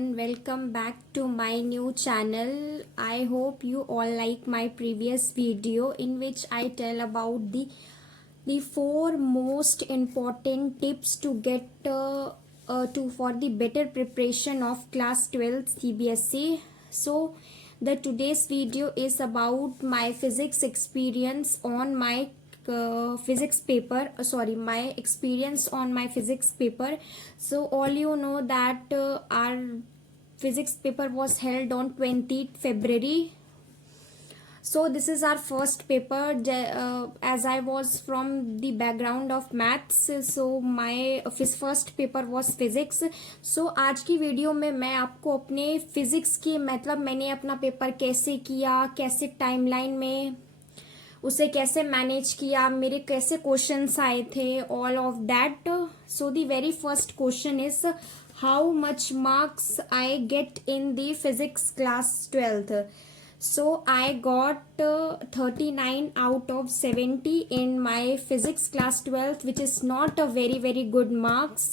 everyone, welcome back to my new channel. I hope you all like my previous video in which I tell about the four most important tips to get for the better preparation of class 12 CBSE. So the today's video is about my physics experience on my my experience on my physics paper. So all you know that our physics paper was held on 20th February. So this is our first paper. As I was from the background of maths, so my first paper was physics. So आज की video में मैं आपको अपने physics की मतलब मैंने अपना पेपर कैसे किया, कैसे टाइमलाइन में उसे कैसे मैनेज किया, मेरे कैसे क्वेश्चंस आए थे, all of that. So the very first question is how much marks I get in the physics class 12th. So I got 39 out of 70 in my physics class 12th, which is not a very good marks,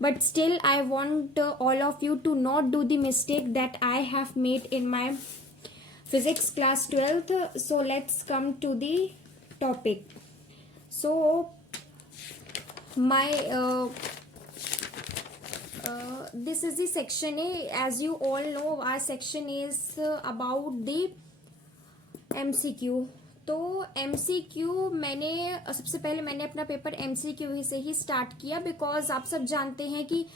but still I want all of you to not do the mistake that I have made in my physics class 12th. So let's come to the topic. So my this is the section A. As you all know, our section is about the MCQ. तो MCQ मैंने सबसे पहले मैंने अपना paper MCQ से ही start किया, because आप सब जानते हैं कि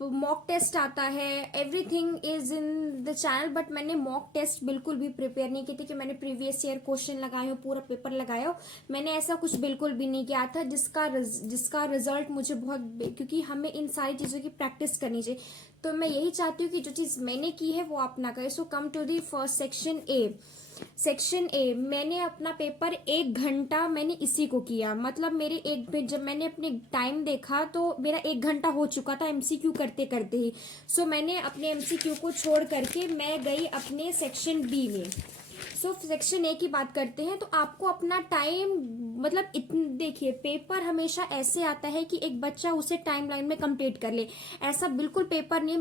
मॉक टेस्ट आता है, everything is in the channel, but मैंने मॉक टेस्ट बिल्कुल भी प्रिपेयर नहीं की थी कि मैंने प्रीवियस ईयर क्वेश्चन लगाए हो, पूरा पेपर लगाया हो. मैंने ऐसा कुछ बिल्कुल भी नहीं किया था जिसका रिजल्ट मुझे बहुत, क्योंकि हमें इन सारी चीज़ों की प्रैक्टिस करनी चाहिए. तो मैं यही चाहती हूँ कि जो चीज़ मैंने की है वो आप ना करें. So come to the first section A. मैंने अपना पेपर 1 घंटा मैंने इसी को किया. मतलब जब मैंने अपने टाइम देखा तो मेरा 1 घंटा हो चुका था एमसीक्यू करते करते ही. सो मैंने अपने एमसीक्यू को छोड़ करके मैं गई अपने सेक्शन बी में. सो सेक्शन ए की बात करते हैं. तो आपको अपना टाइम मतलब देखिए, पेपर हमेशा ऐसे आता है कि एक बच्चा उसे टाइम लाइन में कंप्लीट कर ले. ऐसा बिल्कुल पेपर नहीं.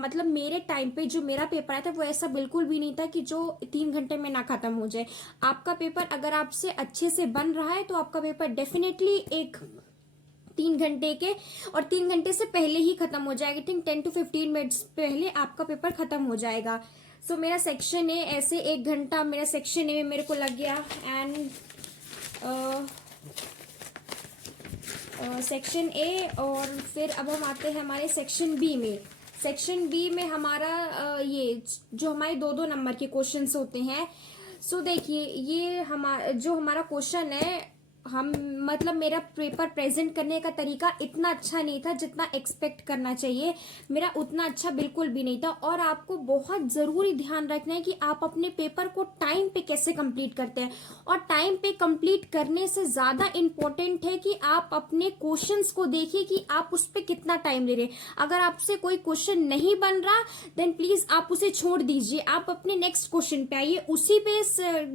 मतलब मेरे टाइम पे जो मेरा पेपर आया था वो ऐसा बिल्कुल भी नहीं था कि जो 3 घंटे में ना खत्म हो जाए. आपका पेपर अगर आपसे अच्छे से बन रहा है तो आपका पेपर डेफिनेटली 3 घंटे के और 3 घंटे से पहले ही खत्म हो जाएगा. थिंक 10 to 15 मिनट्स पहले आपका पेपर खत्म हो जाएगा. सो मेरा सेक्शन ए ऐसे 1 घंटा मेरा सेक्शन ए में मेरे को लग गया. एंड सेक्शन ए, और फिर अब हम आते हैं हमारे सेक्शन बी में. सेक्शन बी में हमारा ये जो हमारे 2-2 नंबर के क्वेश्चंस होते हैं. सो देखिए, ये हमारा क्वेश्चन है, मतलब मेरा पेपर प्रेजेंट करने का तरीका इतना अच्छा नहीं था जितना एक्सपेक्ट करना चाहिए. मेरा उतना अच्छा बिल्कुल भी नहीं था. और आपको बहुत जरूरी ध्यान रखना है कि आप अपने पेपर को टाइम पे कैसे कंप्लीट करते हैं. और टाइम पे कंप्लीट करने से ज्यादा इंपॉर्टेंट है कि आप अपने क्वेश्चंस को देखिए कि आप उस पर कितना टाइम ले रहे हैं. अगर आपसे कोई क्वेश्चन नहीं बन रहा देन प्लीज आप उसे छोड़ दीजिए. आप अपने नेक्स्ट क्वेश्चन पे आइए. उसी पे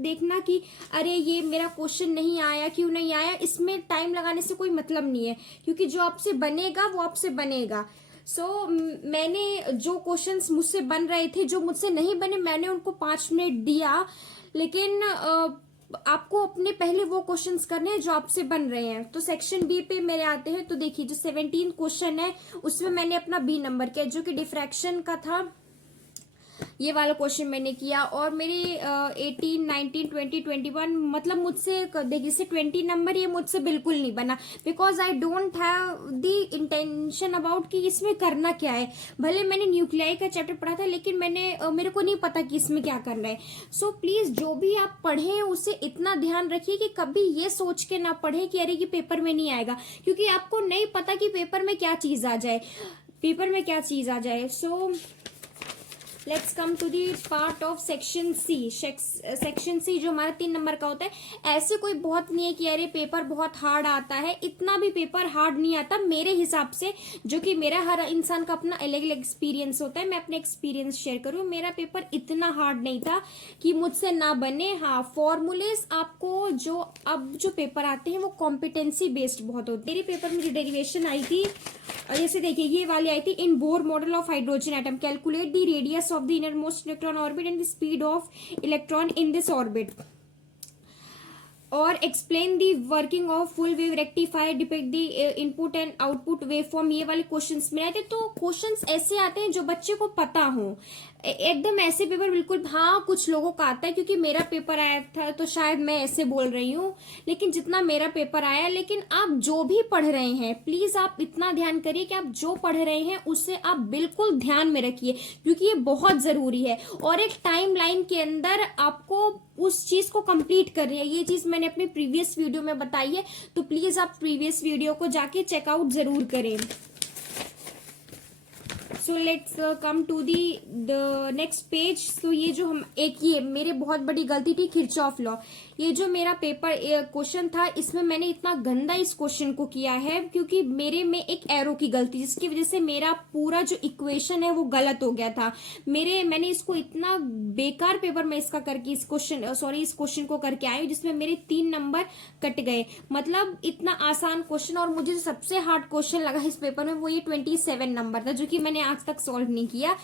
देखना कि अरे ये मेरा क्वेश्चन नहीं आया, क्यों नहीं आया. इसमें टाइम लगाने से कोई मतलब नहीं है, क्योंकि जो आपसे बनेगा वो आपसे बनेगा. सो मैंने जो क्वेश्चंस मुझसे बन रहे थे, जो मुझसे नहीं बने, मैंने उनको 5 मिनट दिया. लेकिन आपको अपने पहले वो क्वेश्चंस करने हैं जो आपसे बन रहे हैं. तो सेक्शन बी पे मेरे आते हैं. तो देखिए, जो 17 क्वेश्चन है उसमें मैंने अपना बी नंबर किया, जो कि डिफ्रैक्शन का था. ये वाला क्वेश्चन मैंने किया. और मेरी 18, 19, 20, 21 मतलब मुझसे देखिए से 20 नंबर ये मुझसे बिल्कुल नहीं बना, because I don't have the intention about कि इसमें करना क्या है. भले मैंने न्यूक्लियाई का चैप्टर पढ़ा था, लेकिन मेरे को नहीं पता कि इसमें क्या करना है. सो प्लीज जो भी आप पढ़े उसे इतना ध्यान रखिए कि कभी ये सोच के ना पढ़े कि अरे ये पेपर में नहीं आएगा, क्योंकि आपको नहीं पता कि पेपर में क्या चीज आ जाए. So let's come to the part of section C. Section C जो हमारा 3 नंबर का होता है, ऐसे कोई बहुत नहीं है कि अरे पेपर बहुत हार्ड आता है, इतना भी पेपर हार्ड नहीं आता मेरे हिसाब से, जो कि मेरा हर इंसान का अपना अलग अलग एक्सपीरियंस होता है। मैं अपने एक्सपीरियंस शेयर करूँ, मेरा पेपर इतना हार्ड नहीं था कि मुझसे ना बने। हाँ, फॉर्मूलेस आपको जो अब जो पेपर आते हैं वो कॉम्पिटेंसी बेस्ड बहुत होते हैं। मेरे पेपर में जो डेरिवेशन आई थी, जैसे देखिए ये वाली आई थी, in Bohr model of hydrogen atom calculate the radius of the innermost electron orbit and the speed of electron in this orbit, और explain the working of full wave rectifier, depict the input and output wave form. ये वाले questions में आए थे। तो questions ऐसे आते हैं जो बच्चे को पता हो, एकदम ऐसे पेपर बिल्कुल। हाँ, कुछ लोगों का आता है, क्योंकि मेरा पेपर आया था तो शायद मैं ऐसे बोल रही हूँ, लेकिन जितना मेरा पेपर आया। लेकिन आप जो भी पढ़ रहे हैं, प्लीज आप इतना ध्यान करिए कि आप जो पढ़ रहे हैं उससे आप बिल्कुल ध्यान में रखिए, क्योंकि ये बहुत जरूरी है। और एक टाइम लाइन के अंदर आपको उस चीज को कंप्लीट करनी है। ये चीज मैंने अपने प्रीवियस वीडियो में बताई है, तो प्लीज आप प्रीवियस वीडियो को जाके चेकआउट जरूर करें। So let's come to the the next page. तो ये जो हम ये मेरे बहुत बड़ी गलती थी, किरचॉफ लॉ। ये जो मेरा पेपर क्वेश्चन था, इसमें मैंने इतना गंदा इस क्वेश्चन को किया है क्योंकि मेरे में एक एरो की गलती, जिसकी वजह से मेरा पूरा जो इक्वेशन है वो गलत हो गया था। मैंने इसको इतना बेकार पेपर में इसका करके इस क्वेश्चन को करके आई हूँ, जिसमें मेरे 3 नंबर कट गए। मतलब इतना आसान क्वेश्चन, और मुझे जो सबसे हार्ड क्वेश्चन लगा इस पेपर में वो ये 27 नंबर था, जो कि मैंने आज तक सॉल्व नहीं किया।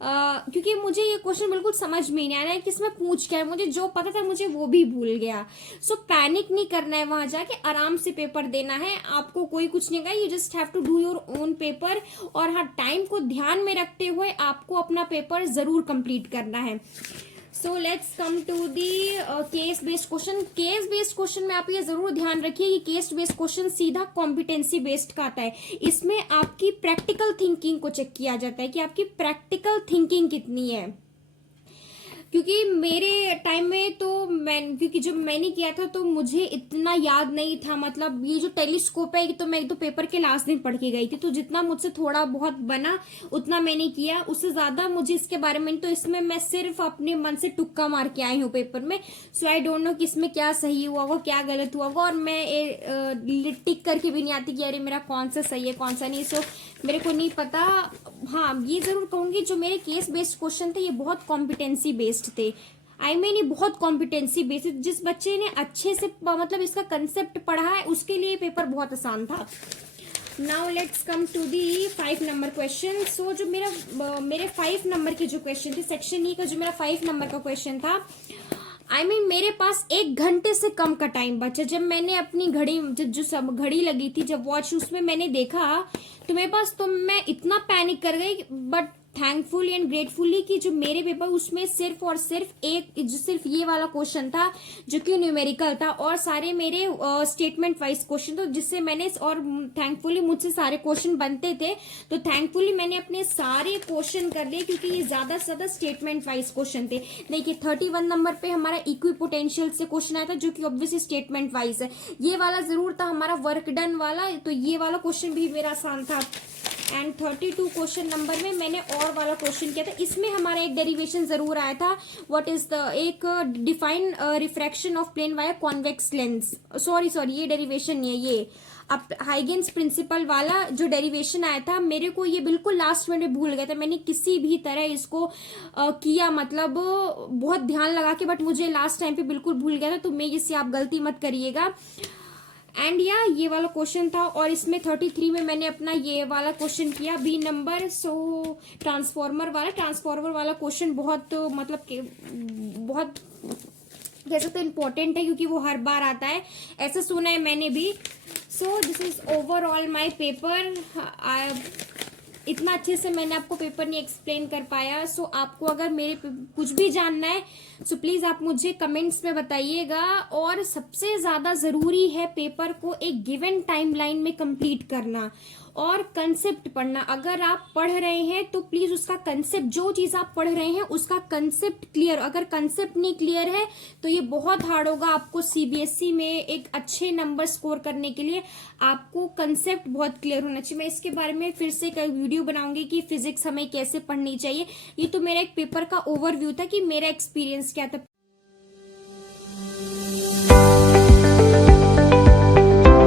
क्योंकि मुझे ये क्वेश्चन बिल्कुल समझ में नहीं आ रहा है कि इसमें पूछ क्या है। मुझे जो पता था मुझे वो भी भूल गया। सो पैनिक नहीं करना है, वहां जाके आराम से पेपर देना है। आपको कोई कुछ नहीं कहा, you just have to do your own paper. और हाँ, टाइम को ध्यान में रखते हुए आपको अपना पेपर जरूर कंप्लीट करना है। So let's come to the case based question. Case based question में आप ये जरूर ध्यान रखिए कि केस बेस्ड क्वेश्चन सीधा कॉम्पिटेंसी बेस्ड का आता है। इसमें आपकी प्रैक्टिकल थिंकिंग को चेक किया जाता है कि आपकी प्रैक्टिकल थिंकिंग कितनी है। क्योंकि मेरे टाइम में तो क्योंकि जब मैंने किया था तो मुझे इतना याद नहीं था। मतलब ये जो टेलीस्कोप है, तो मैं एक तो पेपर के लास्ट दिन पढ़ के गई थी, तो जितना मुझसे थोड़ा बहुत बना उतना मैंने किया, उससे ज्यादा मुझे इसके बारे में। तो इसमें मैं सिर्फ अपने मन से तुक्का मार के आई हूँ पेपर में। सो आई डोंट नो कि इसमें क्या सही हुआ होगा, क्या गलत हुआ होगा, और मैं टिक करके भी नहीं आती कि अरे मेरा कौन सा सही है कौन सा नहीं। सो मेरे को नहीं पता। हाँ, ये जरूर कहूंगी जो मेरे केस बेस्ड क्वेश्चन थे ये बहुत कॉम्पिटेंसी बेस्ड थे। ये बहुत कॉम्पिटेंसी बेस्ड। जिस बच्चे ने अच्छे से मतलब इसका कंसेप्ट पढ़ा है उसके लिए पेपर बहुत आसान था। Now let's come to the 5 number question. So जो मेरे 5 नंबर के जो क्वेश्चन थे, सेक्शन ई का जो मेरा 5 नंबर का क्वेश्चन था, मेरे पास 1 घंटे से कम का टाइम बचा। जब मैंने अपनी घड़ी जो सब घड़ी लगी थी, जब वॉच उसमें मैंने देखा तो मेरे पास, तो मैं इतना पैनिक कर गई। बट थैंकफुली एंड ग्रेटफुली कि जो मेरे पेपर उसमें सिर्फ और सिर्फ ये वाला क्वेश्चन था जो कि न्यूमेरिकल था, और सारे मेरे स्टेटमेंट वाइज क्वेश्चन, तो जिससे मैंने, और थैंकफुली मुझसे सारे क्वेश्चन बनते थे, तो थैंकफुली मैंने अपने सारे क्वेश्चन कर लिए, क्योंकि ये ज्यादा से ज्यादा स्टेटमेंट वाइज क्वेश्चन थे। देखिए 31 नंबर पे हमारा इक्विपोटेंशियल से क्वेश्चन आया था, जो कि ऑब्वियसली स्टेटमेंट वाइज है। ये वाला जरूर था हमारा वर्क डन वाला, तो ये वाला क्वेश्चन भी मेरा आसान था। एंड 32 क्वेश्चन नंबर में मैंने और वाला क्वेश्चन किया था। इसमें हमारा एक डेरिवेशन जरूर आया था, व्हाट इज द एक define refraction of plane wire convex lens. Sorry ये डेरिवेशन नहीं है, ये अब हाइगेन्स प्रिंसिपल वाला जो डेरिवेशन आया था, मेरे को ये बिल्कुल लास्ट में भूल गया था। मैंने किसी भी तरह इसको किया, मतलब बहुत ध्यान लगा के, बट मुझे लास्ट टाइम पे बिल्कुल भूल गया था। तो मैं इससे आप गलती मत करिएगा। एंड ये वाला क्वेश्चन था, और इसमें 33 में मैंने अपना ये वाला क्वेश्चन किया, बी नंबर। सो ट्रांसफॉर्मर वाला क्वेश्चन बहुत मतलब बहुत कह सकते इम्पोर्टेंट है, क्योंकि वो हर बार आता है, ऐसा सुना है मैंने भी। So this is overall my paper. इतना अच्छे से मैंने आपको पेपर नहीं एक्सप्लेन कर पाया। सो आपको अगर मेरे कुछ भी जानना है सो प्लीज आप मुझे कमेंट्स में बताइएगा। और सबसे ज्यादा जरूरी है पेपर को एक गिवन टाइमलाइन में कंप्लीट करना। और कंसेप्ट पढ़ना। अगर आप पढ़ रहे हैं तो प्लीज उसका कंसेप्ट, जो चीज आप पढ़ रहे हैं उसका कंसेप्ट क्लियर, अगर कंसेप्ट नहीं क्लियर है तो ये बहुत हार्ड होगा आपको सीबीएसई में एक अच्छे नंबर स्कोर करने के लिए। आपको कंसेप्ट बहुत क्लियर होना चाहिए। मैं इसके बारे में फिर से कई वीडियो बनाऊंगी कि फिजिक्स हमें कैसे पढ़नी चाहिए। ये तो मेरा एक पेपर का ओवरव्यू था कि मेरा एक्सपीरियंस क्या था।